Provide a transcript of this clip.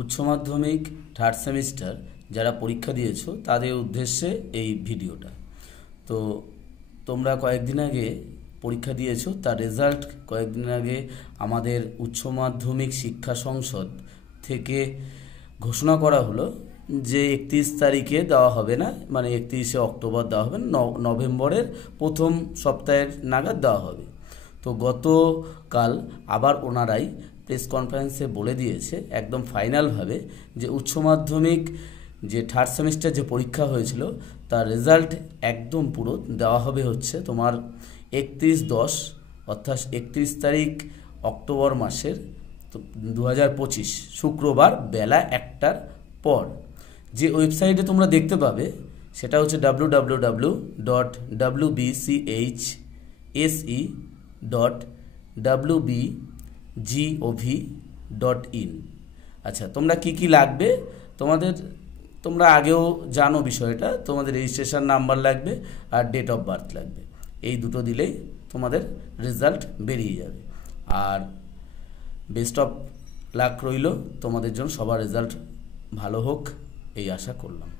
উচ্চ মাধ্যমিক third semester যারা পরীক্ষা দিয়েছো তাদের উদ্দেশ্যে এই ভিডিওটা। তো তোমরা কয়েকদিন আগে পরীক্ষা দিয়েছো, তার রেজাল্ট কয়েকদিন আগে আমাদের উচ্চ মাধ্যমিক শিক্ষা সংসদ থেকে ঘোষণা করা হলো যে 31 তারিখে দেওয়া হবে না, মানে 31শে অক্টোবর দেওয়া হবে না, নভেম্বরের প্রথম সপ্তাহের নাগাদ দেওয়া হবে। তো গতকাল আবার ওনারাই প্রেস কনফারেন্সে বলে দিয়েছে একদম ফাইনালভাবে যে উচ্চ মাধ্যমিক যে থার্ড সেমিস্টার যে পরীক্ষা হয়েছিল তার রেজাল্ট একদম পুরো দেওয়া হবে হচ্ছে তোমার 31/10 অর্থাৎ 31 তারিখ অক্টোবর মাসের 2025 শুক্রবার বেলা 1টার পর। যে ওয়েবসাইটে তোমরা দেখতে পাবে সেটা হচ্ছে www.wbche.wbgov.in। আচ্ছা, তোমরা কি লাগবে তোমরা আগেও জানো বিষয়টা, তোমাদের রেজিস্ট্রেশন নাম্বার লাগবে আর ডেট অফ বার্থ লাগবে। এই দুটো দিলেই তোমাদের রেজাল্ট বেরিয়ে যাবে। আর বেস্ট অফ লাক রইল তোমাদের জন্য, সবার রেজাল্ট ভালো হোক এই আশা করলাম।